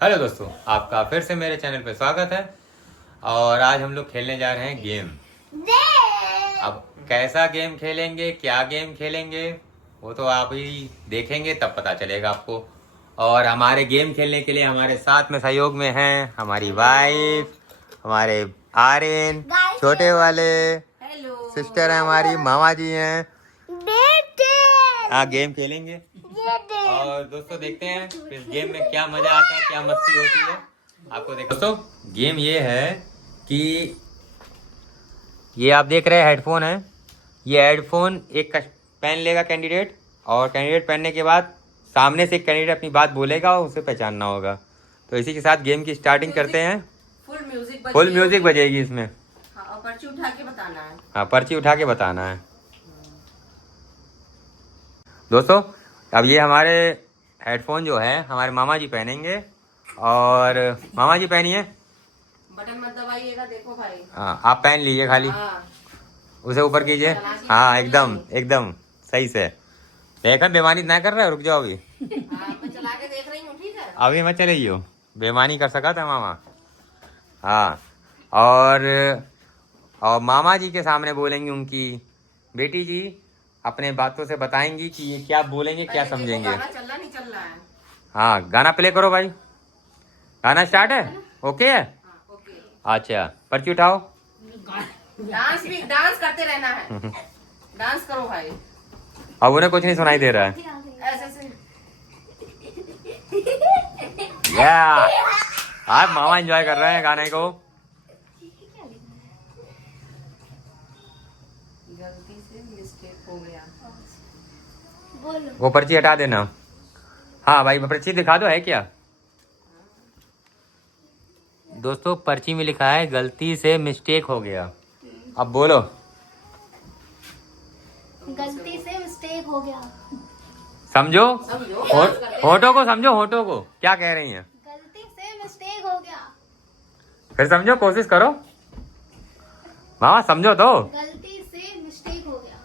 Hello दोस्तों, आपका फिर से मेरे चैनल पे स्वागत है। और आज हम लोग खेलने जा रहे हैं गेम। अब कैसा गेम खेलेंगे, क्या गेम खेलेंगे, वो तो आप ही देखेंगे तब पता चलेगा आपको। और हमारे गेम खेलने के लिए हमारे साथ में सहयोग में हैं हमारी वाइफ, हमारे आर्यन छोटे वाले, सिस्टर है हमारी, मामा जी हैं। हाँ, गेम खेलेंगे और दोस्तों देखते हैं इस गेम में क्या मजा आता है, क्या मस्ती होती है आपको। देखो दोस्तों, गेम ये है कि ये आप देख रहे हैं हेडफोन है। ये हेडफोन एक पहन लेगा कैंडिडेट, और कैंडिडेट पहनने के बाद सामने से एक कैंडिडेट अपनी बात बोलेगा और उसे पहचानना होगा। तो इसी के साथ गेम की स्टार्टिंग करते हैं। फुल म्यूजिक बजेगी इसमें। हाँ, और पर्ची उठा के बताना है। हाँ, पर्ची उठा के बताना है। दोस्तों, अब ये हमारे हेडफोन जो है हमारे मामा जी पहनेंगे। और मामा जी पहनिए। बटन मत दबाइएगा, देखो भाई। हाँ, आप पहन लीजिए, खाली हाँ, उसे ऊपर कीजिए। हाँ, एकदम एकदम सही से। देखा, बेईमानी ना कर रहे हो, रुक जाओ अभी। हाँ, मैं चला के देख रही हूँ, ठीक है। अभी मत चलेइयो, बेईमानी कर सका था मामा। हाँ, और मामा जी के सामने बोलेंगी उनकी बेटी जी, अपने बातों से बताएंगी कि ये क्या बोलेंगे, क्या पहले देखो समझेंगे। गाना चल रहा नहीं चल रहा है। हाँ, गाना प्ले करो भाई। गाना स्टार्ट है, ओके है। हाँ, ओके। अच्छा, पर्ची उठाओ। डांस करते रहना है। डांस करो भाई। अब उन्हें कुछ नहीं सुनाई दे रहा है। ऐसे ऐसे। या आज मामा एंजॉय कर रहे हैं गाने को। गलती से मिस्टेक हो गया। वो पर्ची हटा देना। हाँ भाई, पर्ची दिखा दो, है क्या। दोस्तों, पर्ची में लिखा है गलती से मिस्टेक हो गया। अब बोलो। गलती से मिस्टेक हो गया। समझो, समझो। होठों को समझो, होठों को क्या कह रही हैं। गलती से मिस्टेक हो गया। फिर समझो, कोशिश करो मामा, समझो तो। गलती से मिस्टेक हो गया।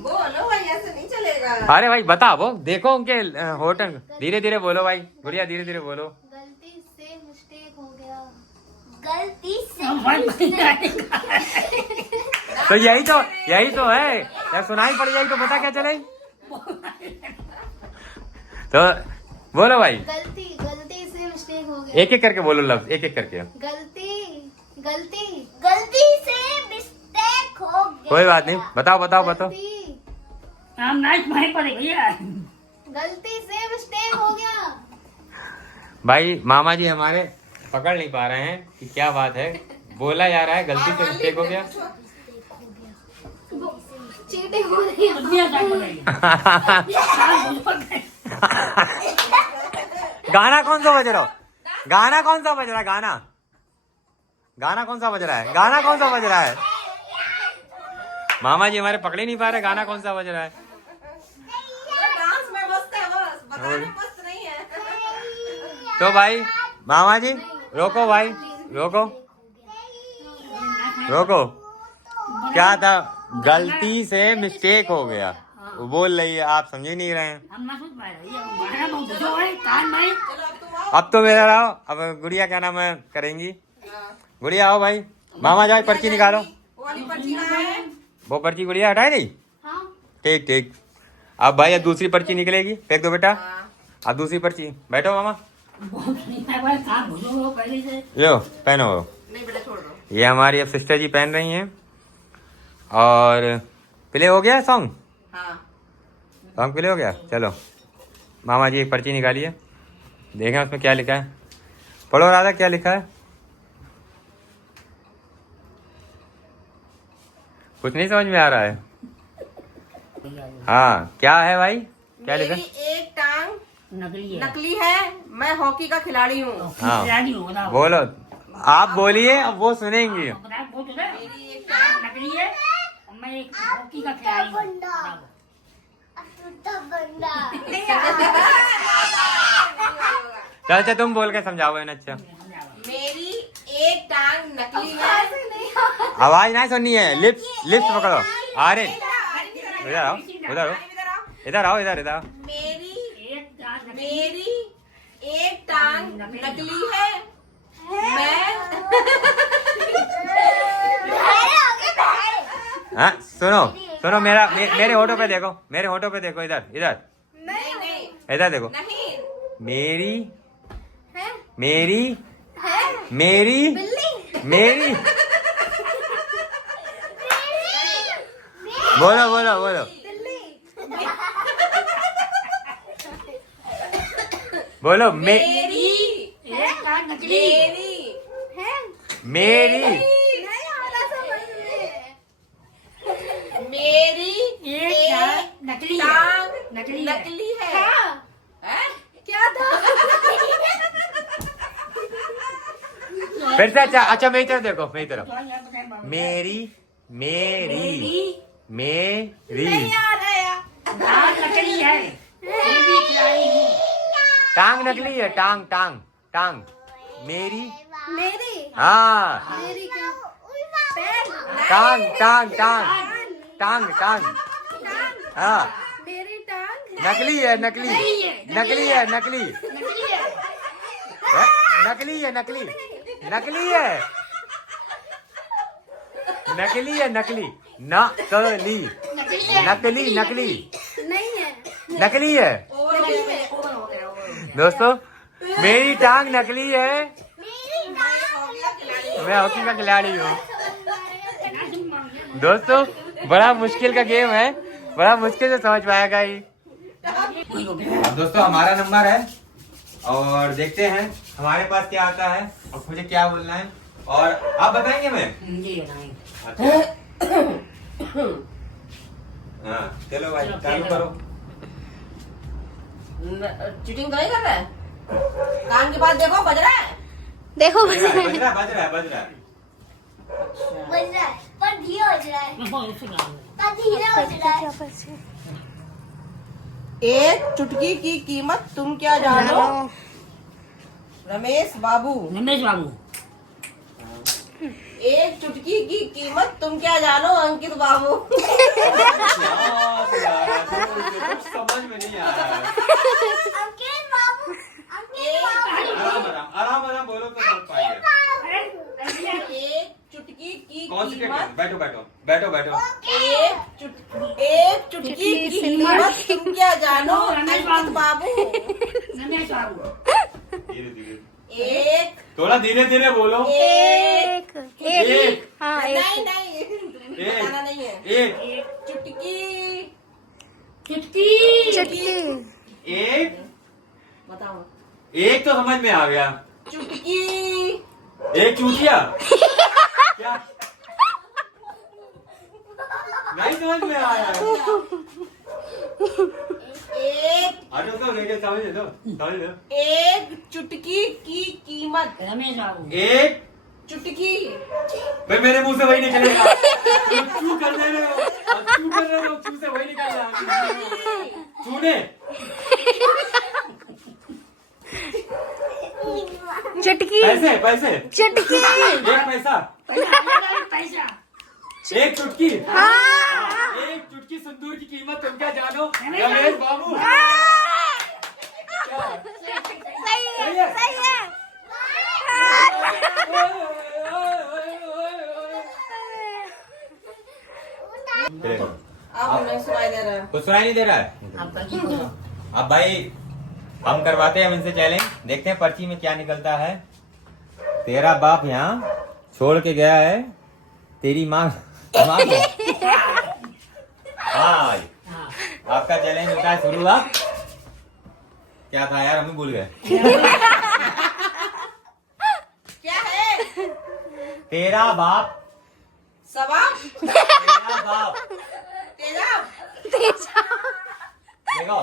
बोलो भाई, ऐसे नहीं चलेगा। अरे भाई बता, वो देखो उनके होठ। धीरे धीरे बोलो भाई, गुड़िया धीरे धीरे बोलो। गलती से मिस्टेक हो गया। गलती से तो यही तो है। जब सुनाई पड़ जाएगी तो पता क्या चले। तो बोलो भाई, गलती से मिस्टेक हो गया। एक एक करके बोलो लफ्ज, एक एक करके। गलती से मिस्टेक हो गया। कोई बात नहीं, बताओ। गलती से मिस्टेक हो गया। भाई मामा जी हमारे पकड़ नहीं पा रहे हैं कि क्या बात है। बोला जा रहा है गलती से मिस्टेक हो गया। चीटिंग हो रही है। गाना कौन सा बज रहा है? गाना कौन सा बज रहा है? गाना कौन सा बज रहा है? मामा जी हमारे पकड़ ही नहीं पा रहे, गाना कौन सा बज रहा है। डांस में मस्त है, बस बताने में मस्त नहीं है। तो भाई मामा जी रोको भाई, रोको। क्या था? गलती से मिस्टेक हो गया, वो बोल रही है, आप समझ ही नहीं रहे हैं। चलो अब तुम आओ। अब तो मेरा रहो, अब गुड़िया क्या नाम है करेंगी। गुड़िया आओ भाई, मामा जाओ पर्ची निकालो। वो वाली पर्ची कहाँ है? वो पर्ची गुड़िया हटाई नहीं। हाँ। ठीक। अब भाई अब दूसरी पर्ची निकलेगी, फेंक दो बेटा। हाँ। अब दूसरी पर्ची, बैठो मामा। लो पहनो। नहीं बेटा, छोड़ दो। ये हमारी अब सिस्टर जी पहन रही हैं। और प्ले हो गया सॉन्ग प्ले हो गया। चलो मामा जी एक पर्ची निकालिए, देखें उसमें क्या लिखा है। पढ़ो राधा, क्या लिखा है। कुछ नहीं समझ में आ रहा है। हाँ, क्या है भाई, क्या लिखा है? मेरी एक टांग नकली है, मैं हॉकी का खिलाड़ी हूँ। हाँ बोलो, आप बोलिए, अब वो सुनेंगी। मेरी एक टांग नकली है, मैं एक हॉकी का खिलाड़ी हूँ। चल तुम बोल के समझाओ इन्हें। अच्छा, मेरी एक टांग नकली है। आवाज नहीं सुननी है, लिप्स पकड़ो। अरे इधर आओ, इधर आओ। इधर आओ। इधर आओ। मेरी नकली है मैं। हाँ सुनो सुनो, मेरे होठों पे देखो, मेरे होठों पे देखो, इधर इधर नहीं नहीं इधर देखो। नहीं मेरी है मेरी है मेरी बिल्ली मेरी बोलो बोलो बोलो बिल्ली बोलो मेरी एक का नकली मेरी है मेरी नहीं आ रहा समझ में मेरी एक का नकली है। टांग नकली है। नकली है। हाँ हैं? क्या था फिर से अच्छा मेरी तरफ देखो, मेरी तरफ। तो यार बताएं बाबा। मेरी मेरी मेरी नहीं आ रहा यार टांग नकली है, फिर भी खिलाड़ी हूँ। टांग नकली है, टांग टांग टांग मेरी। मेरी हाँ मेरी क्या पैर टांग टांग टांग टांग टांग हाँ मेरी टांग नकली है, नकली नकली है, नकली नकली है। नकली है, नकली नकली है, नकली है, नकली नकली नकली नकली नहीं है नकली है। और हो गया मेरे। ओवर हो गया, ओवर हो गया। दोस्तों मेरी टांग नकली है, मेरी हो गया खिलाड़ी। मैं हॉकी का खिलाड़ी हूँ। ना तुम मांगे। दोस्तों बड़ा मुश्किल का गेम है, बड़ा मुश्किल से समझ पाएगा ये। अब दोस्तों हमारा नंबर है और देखते हैं हमारे पास क्या आता है और मुझे क्या बोलना है, और आप बताएंगे मैं। हिंदी बनाएंगे। अच्छा हाँ चलो भाई चलो, चालू खेलो। करो। चीटिंग तो नहीं कर रहा है? कान के पास देखो बज रहा है। देखो बज रहा है, बज रहा है, बज रहा है, बज रहा है। बज रहा है पर धीरे बज रहा है मैं बहुत सुना हूँ। पर धीरे बज रहा है एक चुटकी की कीमत तुम क्या जानो? रमेश बाबू। रमेश बाबू। एक चुटकी की कीमत तुम क्या जानो? अंकित बाबू। कुछ समझ में नहीं आ रहा है। अंकित बाबू आराम आराम आराम आराम बोलो तो समझ पाएंगे। एक चुटकी की कॉन्सेंट्रेट कीमत करो, बैठो बैठो बैठो बैठो। एक चुटकी की कीमत तुम क्या जानो? रमेश अंकित बाबू। रमेश बाबू। धीरे धीरे, एक थोड़ा धीरे धीरे बोलो। एक एक हाँ नहीं नहीं एक बताना नहीं है। एक चुटकी चुटकी। चुटकी एक बताओ। एक तो समझ में आ गया। चुटकी एक चूतिया क्या? नहीं समझ में आया। एक हटो तो लेके समझ लो, समझ लो। एक चुटकी की कीमत। रमेश बाबू। एक चुटकी भाई मेरे मुंह से वही निकलेगा। चू कर दे रहे हो, अब चू कर रहे हो, चू से वही निकल रहा है। चूने चुटकी पैसे पैसे चुटकी एक पैसा पैसा। एक चुटकी। हाँ, एक चुटकी सिंदूर की कीमत तुम क्या जानो? रमेश बाबू। क्या? सही है सही है अब नहीं सुनाई दे रहा है। कुछ सुनाई नहीं दे रहा है। अब भाई हम करवाते हैं हम इनसे चैलेंज, देखते हैं पर्ची में क्या निकलता है। तेरा बाप यहाँ छोड़ के गया है, तेरी माँ हाँ भाई आपका चैलेंज होता है शुरू। आप क्या था यार, हम भूल गए। क्या है? तेरा बाप, सवाब तेरा बाप, तेजाब देखो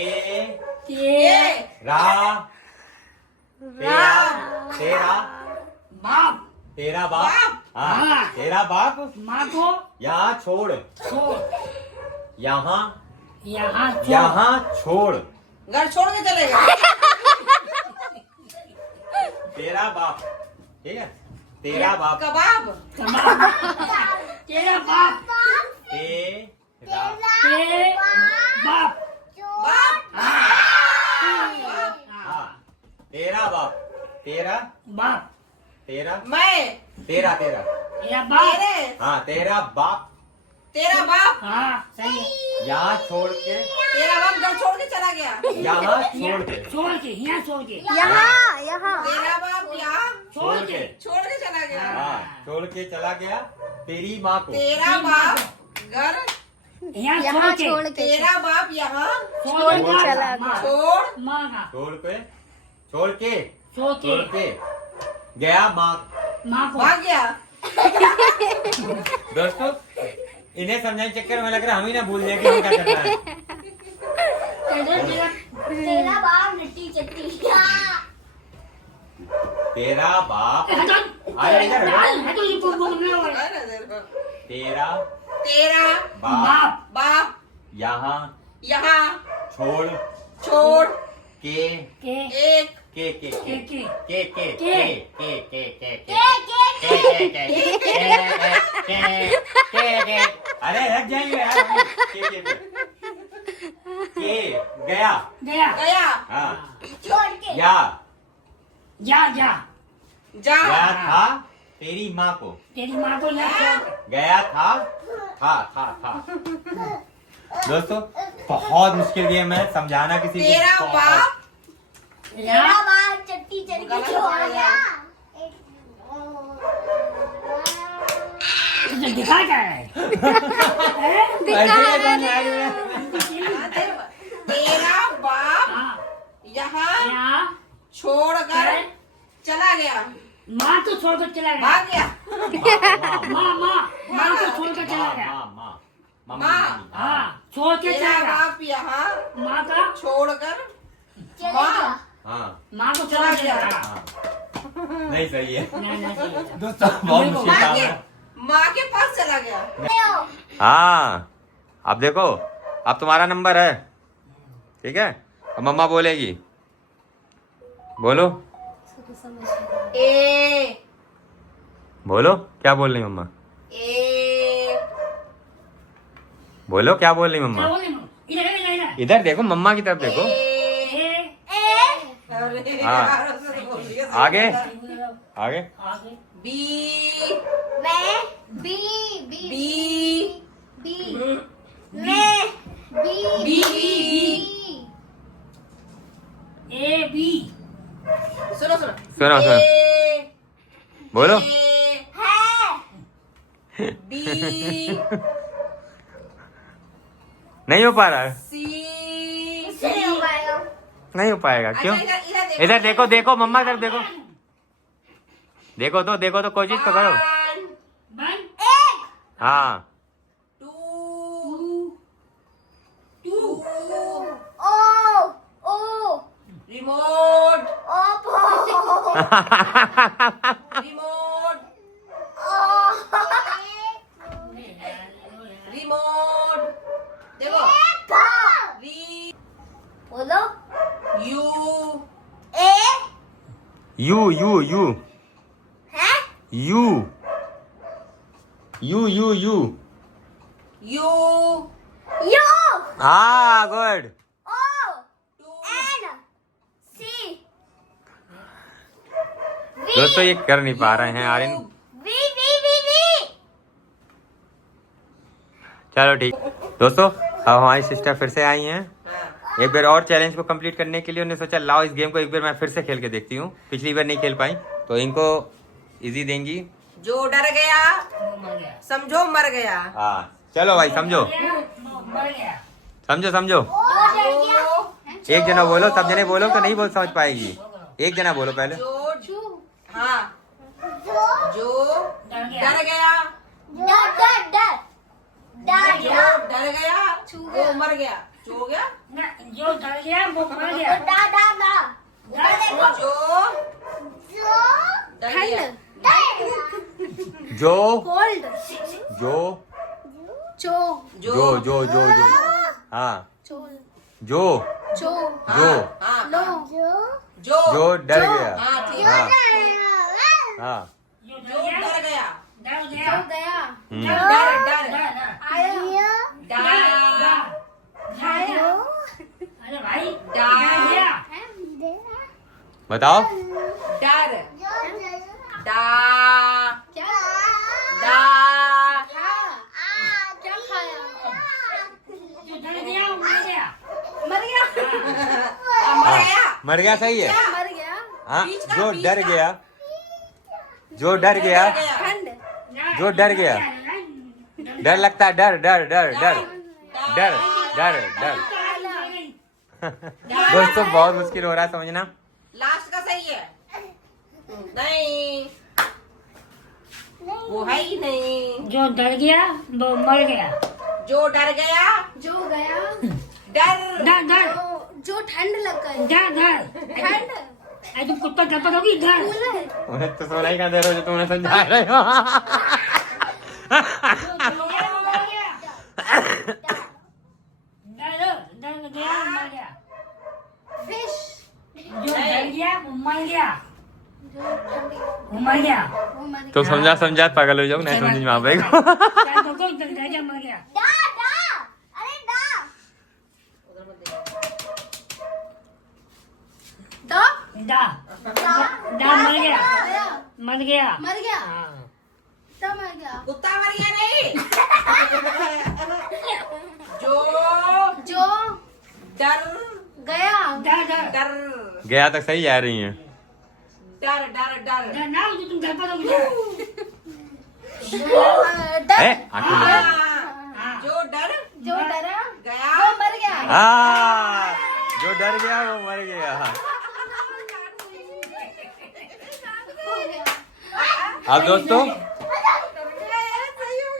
ये तेरा बाप। तेरा बाप, हाँ तेरा बाप माँ को यहाँ छोड़, छोड़। यहाँ यहाँ छोड़। यहाँ छोड़, घर छोड़ के चलेगा। तेरा बाप, ठीक है, तेरा बाप, कबाब कबाब। तेरा बाप। तेरा तेरे बाप। बाप हाँ तेरा बाप, तेरा बाप, तेरा मैं तेरा तेरा तेरा बाप, तेरे हाँ तेरा बाप तेरा बाप हाँ सही है। यहाँ छोड़ के, तेरा बाप घर छोड़ के चला गया। यहाँ छोड़ के, छोड़ के, यहाँ छोड़ के, तेरा बाप यहाँ छोड़ के, छोड़ के चला गया। हाँ छोड़ के चला गया तेरी माँ को, तेरा बाप घर यहाँ छोड़ के, तेरा बाप यहाँ छोड़ के चला माँ, छोड़ माँ का, छोड़ के छोड़ के छोड़ छोड़ के, के गया माँ। माँ को, भाग गया। दोस्तों इन्हें समझाने के चक्कर में लग रहा है हम ही ना भूल जाए कि हम क्या करना है। तेरा बाप नट्टी चट्टी तेरा बाप, अरे तो ये बोलने वाला है। तेरा तेरा बाप बाप, बाप यहाँ यहाँ छोड़ छोड़ के के, एक के के, अरे लग जाएंगे यार के गया गया, गया हाँ छोड़ के या जा, जा, जा गया था तेरी माँ को, तेरी माँ को यहाँ छोड़ के, गया था। दोस्तों बहुत मुश्किल गेम है समझाना किसी को। तेरा बहुत। बाप तेरा बाप चट्टी चट्टी गलत छोड़ हो गया तुझे दिखा क्या है? ऐसे समझ आ गया। तेरा बाप हाँ, यहाँ यहाँ छोड़कर चला गया। माँ तो छोड़कर चला गया, भाग गया। माँ को छोड़कर चला गया, माँ हाँ छोड़ के तेरा चला गया, बाप यहाँ माँ का, छोड़कर चले माँ गया हाँ माँ को चला गया, हाँ नहीं सही है नहीं सही है। दोस्तों बहुत मुश्किल काम है। माँ के पास चला गया। हाँ अब देखो अब तुम्हारा नंबर है ठीक है। अब मम्मा बोलेगी बोलो ए बोलो क्या बोल रही मम्मा ए बोलो क्या बोल रही क्या मम्मा। बोले मम्मा? इधर इधर देखो मम्मा की तरफ देखो अरे हाँ। यार, उसने तो बोल दिया। आगे आगे आगे बी मैं बी बी बी बी मैं बी बी ए बी सुनो सुनो सुनो, सुनो। ए बोलो ए है बी नहीं हो पा रहा है सी इससे नहीं हो पाएगा नहीं हो पाएगा क्यों। अच्छा, इधर देखो देखो मम्मा की तरफ देखो देखो तो कोशिश तो करो। वन एक हाँ two two O O remote Oppo remote O remote देखो री बोलो U A U U U है U U U U U U हाँ good. O two N C दोस्तों ये कर नहीं पा रहे हैं Aryan. V V V V चलो ठीक दोस्तों अब हमारी सिस्टर फिर से आई हैं एक बार और चैलेंज को कंप्लीट करने के लिए। उन्होंने सोचा लाओ इस गेम को एक बार मैं फिर से खेल के देखती हूँ। पिछली बार नहीं खेल पाई तो इनको इजी देंगी। जो डर गया मर गया, समझो मर गया। हाँ चलो भाई समझो मर गया, समझो समझो। जो एक जना बोलो सब जने बोलो तो नहीं बोल समझ पाएगी। एक जना बोलो पहले। जो हाँ जो डर गया, डर गया डर डर डर डर जो गया डर गया वो मर गया। जो हो गया ना, जो डर गया वो मर गया, डा डा डा डर जो जो डर गया जो कोल्ड जो चो जो जो जो जो हाँ चो जो चो जो हाँ लो जो जो डर गया। हाँ ठीक हाँ है हाँ जो जो डर गया डर जो गया, गया डर डर डर, आया डर अरे भाई डर डर गया, बताओ। डर, डा, क्या डा, क्या खाया? जो डर गया वो मर गया। मर गया। हाँ, मर गया। मर गया सही है। क्या मर गया? हाँ, बीच का, जो बीच डर का। गया, जो डर गया, ठंड। जो डर गया, डर लगता है, डर डर डर डर डर डर डर। दोस्तों बहुत मुश्किल हो रहा है समझना। लास्ट का सही है। नहीं, वो है ही नहीं। जो डर गया वो मर गया। जो डर गया, जो गया, डर, डर डर जो ठंड लग गई। डर डर। ठंड अरे तुम कुत्ता डर होगी डर। कूलर। उन्हें तो सोना ही का देर हो जो तुमने समझा रहे हो। जो डर गया वो मर गया। डर डर गया वो मर गया। फिश। जो डर गया वो मर गया। जो ठंड वो मर गया। वो मर तो समझा समझा पागल हो जाओ नहीं समझ में आ पाएगा। क्या तो कोई डर गया मर गया। डा डा अरे डा डा डा डा मर गया। मर गया। मर गया। हाँ। डा मर गया। कुत्ता मर गया नहीं। जो जो डर गया। डर डर डर गया तक सही जा रही है। डर डर डर डर ना हो तो तुम घर पर होगी। डर आंखें बंद कर। हाँ, जो डर जो डरा गया, वो मर गया। हाँ, जो डर गया वो मर गया। हो गया। अब दोस्तों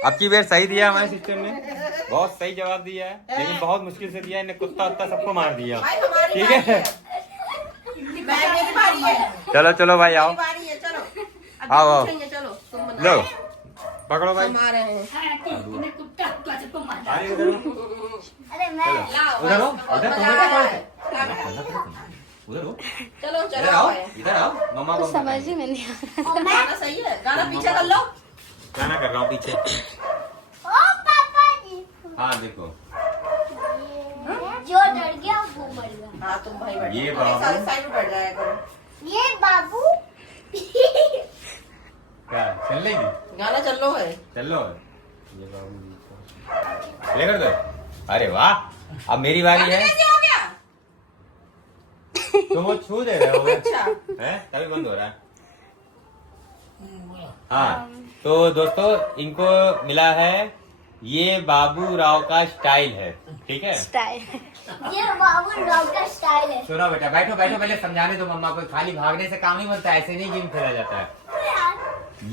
अब की बार सही दिया हमारे सिस्टर ने, बहुत सही जवाब दिया है, लेकिन बहुत मुश्किल से दिया है। इन्हें कुत्ता उत्ता सबको मार दिया। भाई हमारी ठीक बारी है। मेरी बारी है। चलो चलो भाई आओ, मेरी बारी है, चलो। अभी आओ, आओ। पूछेंगे, चलो तुम बनाओ। लो पकड़ो भाई। हम आ रहे हैं। हाँ, तुमने कुत्ता का सबको मारा। अरे उधर हो, अरे मैं लाओ, उधर हो, बहुत उधर मजा तुम आ रहा उधर है। उधर हो, चलो इधर चलो आओ, भाई। इधर आओ, मम्मा को समझ ही में नहीं आ गाना सही है, गाना पीछे कर लो। गाना कर रहा हूँ पीछे। ओ पापा जी हाँ देखो, जो डर गया वो मर गया। हाँ तुम भाई बैठ ये जाओ। बाबू। सारे साइड में बैठ जाया करो। ये बाबू क्या चल लेगी? गाना चल लो है। चलो ये बाबू लेकर दो। अरे वाह, अब मेरी बारी है। कैसे हो गया? तुम वो छू दे रहे हो अच्छा, हैं, तभी बंद हो रहा है। हाँ तो दोस्तों इनको मिला है, ये बाबू राव का स्टाइल है। ठीक है, ये बाबू राव का स्टाइल है। सुनो बेटा, बैठो बैठो, पहले समझाने दो मम्मा को। खाली भागने से काम नहीं बनता, ऐसे नहीं गेम खेला जाता है।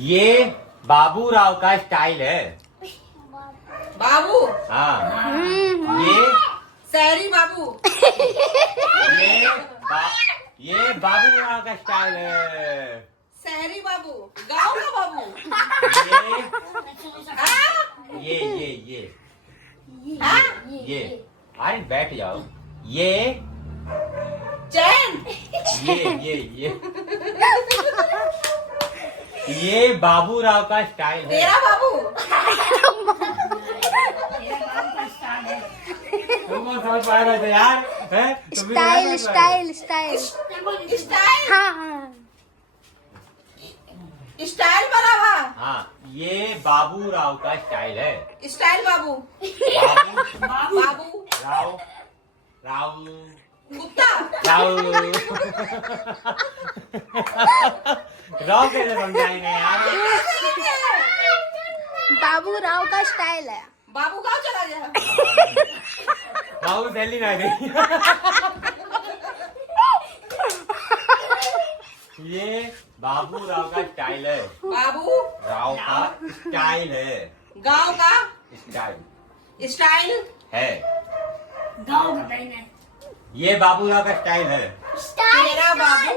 ये बाबू राव का स्टाइल है। बाबू हाँ ये शहरी बाबू। ये बाबू राव का स्टाइल है। शहरी बाबू, गांव का बाबू। ये हाँ? ये अरे बैठ जाओ। ये चैन। ये बाबू राव का स्टाइल है। तेरा बाबू। तेरा बाप का स्टाइल है। तुम कौन समझ पा रहे थे यार? हैं? तुम भी स्टाइल नहीं समझ पा रहे। स्टाइल स्टाइल स्टाइल, हाँ हाँ स्टाइल बना हुआ। हाँ ये बाबू राव का स्टाइल है। स्टाइल बाबू। बाबू बाबू राव राव कुत्ता। राव राव कैसे समझाएंगे यार? बाबू राव का स्टाइल है। बाबू गाँव चला गया। बाबू सैली ना गई। ये बाबू राव का स्टाइल है। बाबू राव का स्टाइल है। गांव का स्टाइल स्टाइल है। गाँव का टाइम है। ये बाबू राव का स्टाइल है। तेरा बाबू।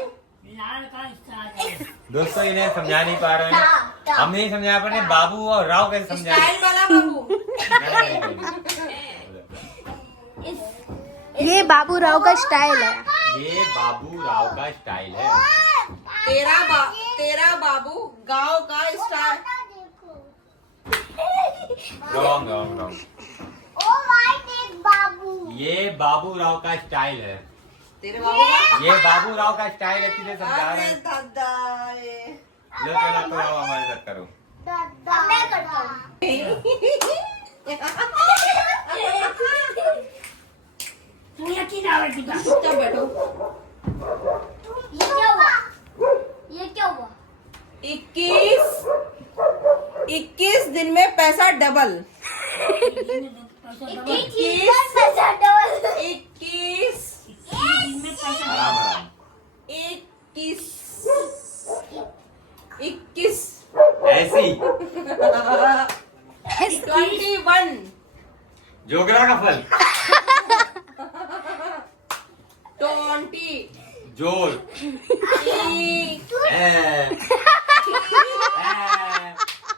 लाल का स्टाइल है। दोस्तों इन्हें समझा नहीं पा रहे हैं, हम नहीं समझा पा रहे हैं। बाबू और राव कैसे समझा? स्टाइल वाला बाबू। ये बाबू राव का स्टाइल है। ये बाबू राव का स्टाइल है। तेरा बाबू गांव का style. Wrong wrong wrong. Babu ये बाबू राव का स्टाइल है। तेरे बाबू का? ये बाबू राव का स्टाइल है, तुझे समझा रहे अरे हैं। दादा ये लो चलो तो आओ हमारे साथ करो। अब मैं करता हूँ। तू यकीन आवे पिता चुपचाप बैठो। ये क्या हुआ? ये क्या हुआ? 21 दिन में पैसा डबल। 21 पैसा डबल। 21 आराम आराम। 21 ऐसी 21 जोगरा का फल। 20 जोर।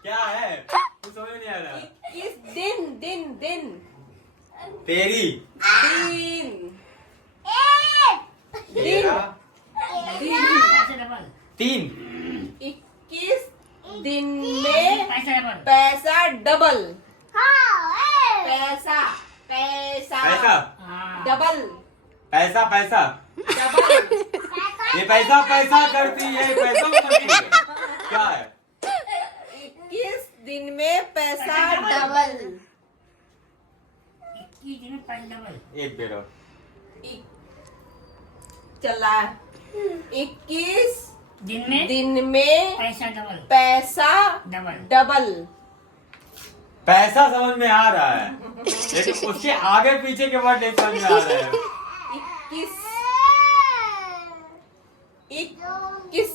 क्या है कुछ समझ नहीं आ रहा। 21 दिन तेरी तेरा तीन 21 दिन में पैसा पैसा डबल। हाँ, पैसा पैसा डबल पैसा पैसा डबल। ये पैसा पैसा करती है, पैसा करती है। क्या है? 21 दिन में पैसा डबल। एक बेरो चला 21 दिन में दिन में पैसा डबल पैसा डबल डबल। पैसा समझ में आ रहा है, लेकिन उसके आगे पीछे के वर्ड नहीं समझ में आ रहे हैं। 21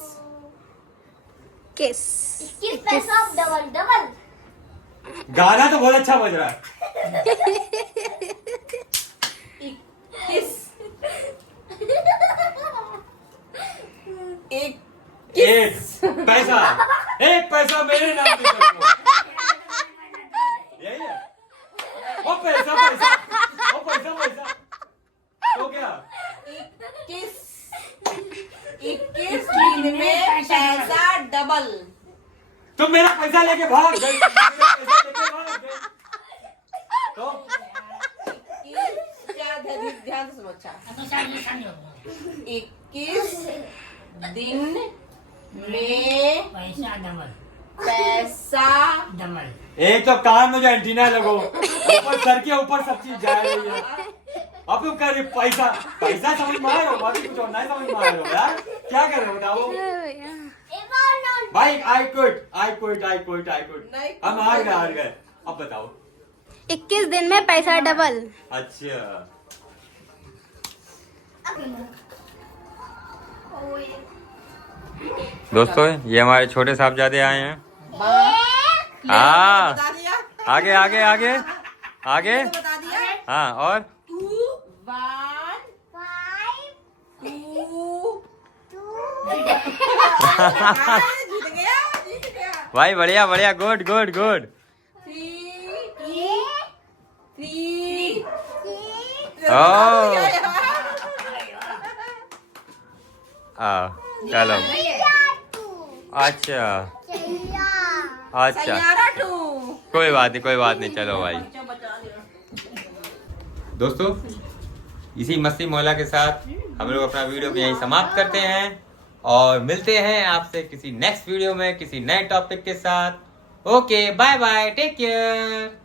पैसा डबल डबल। गाना तो बहुत अच्छा बज रहा है। 21 एक पैसा, एक पैसा मेरे नाम पे कर दो। यही है। ओ पैसा पैसा, ओ पैसा पैसा तो क्या? 21 दिन में पैसा डबल। तुम मेरा पैसा लेके भाग गए, मेरा पैसा लेके भाग गए। तो क्या ध्यान से समझा। 21 दिन में पैसा डबल पैसा डबल। एक तो कान में जो एंटीना लगो, ऊपर सर के ऊपर सब चीज जा रही है। अब तुम कह रहे पैसा पैसा समझ में आ रहे हो, बाकी कुछ और नहीं समझ में आ रहे हो यार। क्या कर रहे हो बताओ भाई। I quit. हम हार गए। अब बताओ। 21 दिन में पैसा डबल। अच्छा दोस्तों, ये हमारे छोटे साहबजादे आए हैं। हाँ, बता दिया। आगे आगे आगे आगे। बता दिया। हाँ और 2 1 5 2 जीत गया। भाई बढ़िया बढ़िया, गुड 3 चलो। अच्छा सैयारा 2। कोई बात नहीं चलो भाई। दोस्तों, इसी मस्ती मौला के साथ हम लोग अपना वीडियो को यहीं समाप्त करते हैं और मिलते हैं आपसे किसी नेक्स्ट वीडियो में किसी नए टॉपिक के साथ। Okay bye bye, take care.